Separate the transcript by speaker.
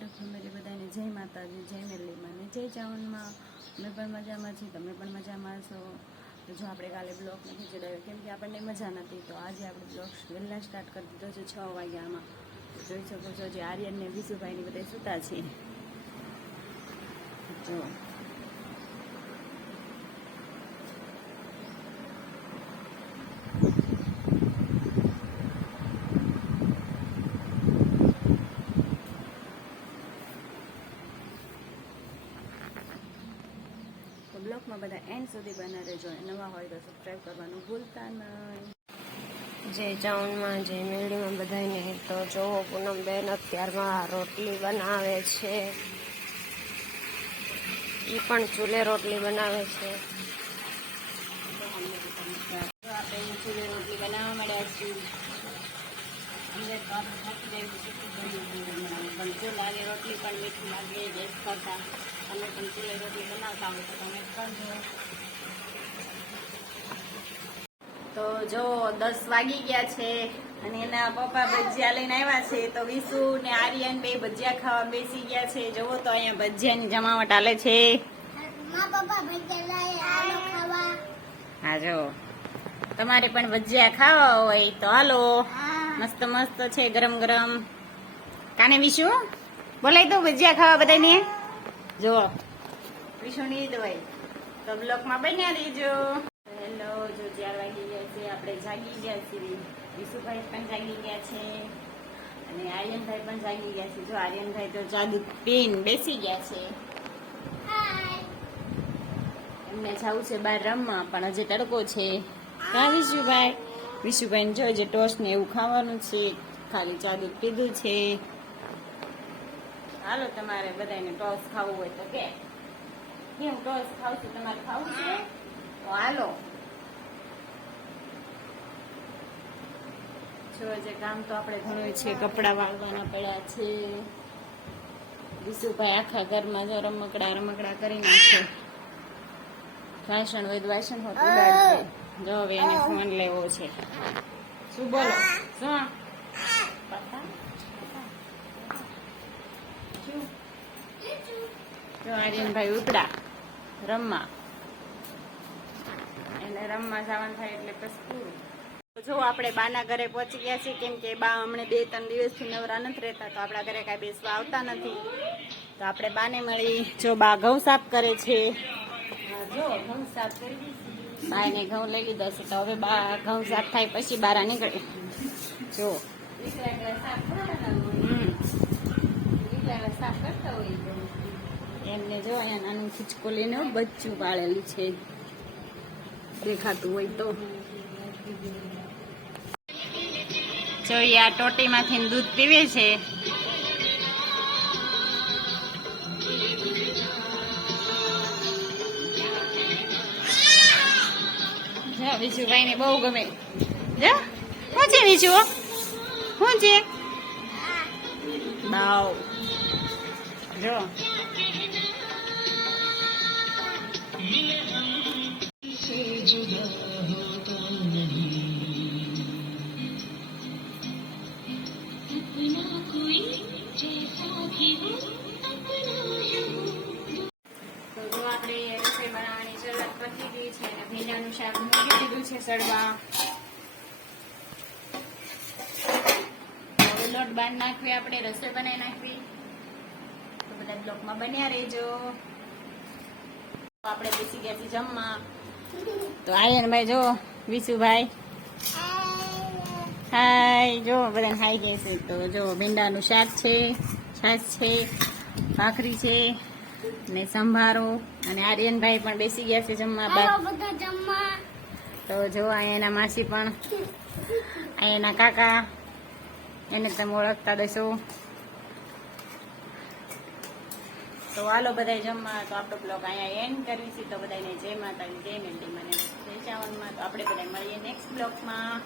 Speaker 1: YouTube family બધાને જય માતાજી, જય મેરલીમાં જય ચાવનમાં. અમે પણ મજામાં છીએ, તમે પણ મજામાં છો તો જો આપણે કાલે બ્લોગ નથી ચડાવ્યો કેમ કે આપણને મજા નથી તો આજે આપણે બ્લોગ વહેલા સ્ટાર્ટ કરી દીધો છે છ વાગ્યામાં જોઈ શકો છો, જે આર્યન ને વિશુભાઈની બધા સૂતા છે. જો. તો બ્લોગમાં બધા એન્ડ સુધી બના રહેજો નવા હોય તો સબસ્ક્રાઈબ કરવાનું ભૂલતા નહીં.
Speaker 2: જે ચાઉનમાં જે મેળીમાં બધાને તો જોવો પૂનમબેન અત્યારમાં રોટલી બનાવે છે. એ પણ ચૂલે રોટલી બનાવે છે.
Speaker 1: આપણે ચૂલે રોટલી બનાવવા મળ્યા છીએ. અંદર તો આપણે થાકી જાય છે કેટલું ઘણું ઘણું પણ ચૂલાની રોટલી પણ મીઠી લાગે ગેસ કરતા. તમે પણ ચૂલે રોટલી બનાવતા હોય તો તમે કરજો તો જો દસ વાગી ગયા છે અને એના પપ્પા ભજીયા લઈને આવ્યા છે તો વિશુ ને આર્યન બે ભજીયા ખાવા બેસી ગયા છે. જોવો તો અહીંયા ભજીયાની જમાવટ આલે છે. હા જો. તમારે પણ ભજીયા ખાવા હોય તો હાલો. મસ્ત મસ્ત છે ગરમ ગરમ. કાને વિશુ બોલાય તો ભજીયા ખાવા બધાને જો. વિશુ ની દવાઈ. તો બ્લોકમાં બન્યા રહીજો. હેલો, જો ચાર વાગી ગયા છે. આપણે જાગી ગયા છીએ. વિશુભાઈ પણ જાગી ગયા છે. અને આર્યનભાઈ પણ જાગી ગયા છે. જો, આર્યનભાઈ તો જાદુ પીન બેસી ગયા છે. એમને જવું છે બહાર રમવા, પણ હજી તડકો છે. કા વિશુભાઈ? વિશુભાઈ જો જે ટોસ્ટ ને એવું ખાવાનું છે. ખાલી ચા પીધું છે. હાલો તમારે બધાને ટોસ ખાવું હોય તો કે. હું ટોસ ખાવ છું તમારે ખાવું છે? તો હાલો. જો જે કામ તો આપણે ઘણું છે કપડાં વાળવાના પડ્યા છે. વિશુભાઈ આખા ઘરમાં જો રમકડા રમકડા કરી નાખે. વાસણ હોય તો વાસણ હોત ઉડાડશે જો હવે એને ફોન લેવો છે. શું બોલો? શું? પપ્પા? શું? જો આર્યનભાઈ ઉપડા રમવા. એને રમવા જવાનું થાય એટલે પછી પૂરું. જો આપણે બાના ઘરે પહોંચી ગયા છીએ કેમ કે બા હમણે બે ત્રણ દિવસથી નવરા નથી રહેતા તો આપણા ઘરે કાંઈ બેસવા આવતા નથી. તો આપણે બાને મળી જો બા ઘઉં સાફ કરે છે. જો ઘઉં સાફ કરી દીધી. બાને ઘઉં લઈ લીધા છે તો હવે બા ઘઉં સાફ થાય પછી બારા નીકળે. જો. હમ. એમને જો અહીંયા નાનું ખીચકોલીને બચ્ચું પાળેલું છે. દેખાતું હોય તો. જોઈએ આ ટોટીમાંથી દૂધ પીવે છે. વિશુભાઈ ને બહુ ગમે. જો શું છે વિશુ શું છે? અને ભીંડાનું શાક મૂકી દીધું છે સડવા. લોટ બાંધ નાખવી આપણે રસોઈ બનાવી નાખવી. બધા બ્લોકમાં બન્યા રહેજો. આપણે બેસી ગયા છીએ જમવા. તો આયનભાઈ જો વિશુભાઈ. હાય જો બધાને હાઈ કહે છે. તો જો ભીંડાનું શાક છે છાશ છે ભાખરી છે ને સંભારો. અને આર્યનભાઈ પણ બેસી ગયા છે જમવા બા તો જો અહીંયા એના માસી પણ અહીંયાના કાકા. એને તમે ઓળખતા દશો. તો હાલો બધા જમવા. તો આપણો બ્લોગ અહીંયા એન્ડ કરવી છે તો બધાને જય માતાજી, જય મેલડી. મને જય ચાવનમાં તો આપણે બધા મળીએ નેક્સ્ટ બ્લોગમાં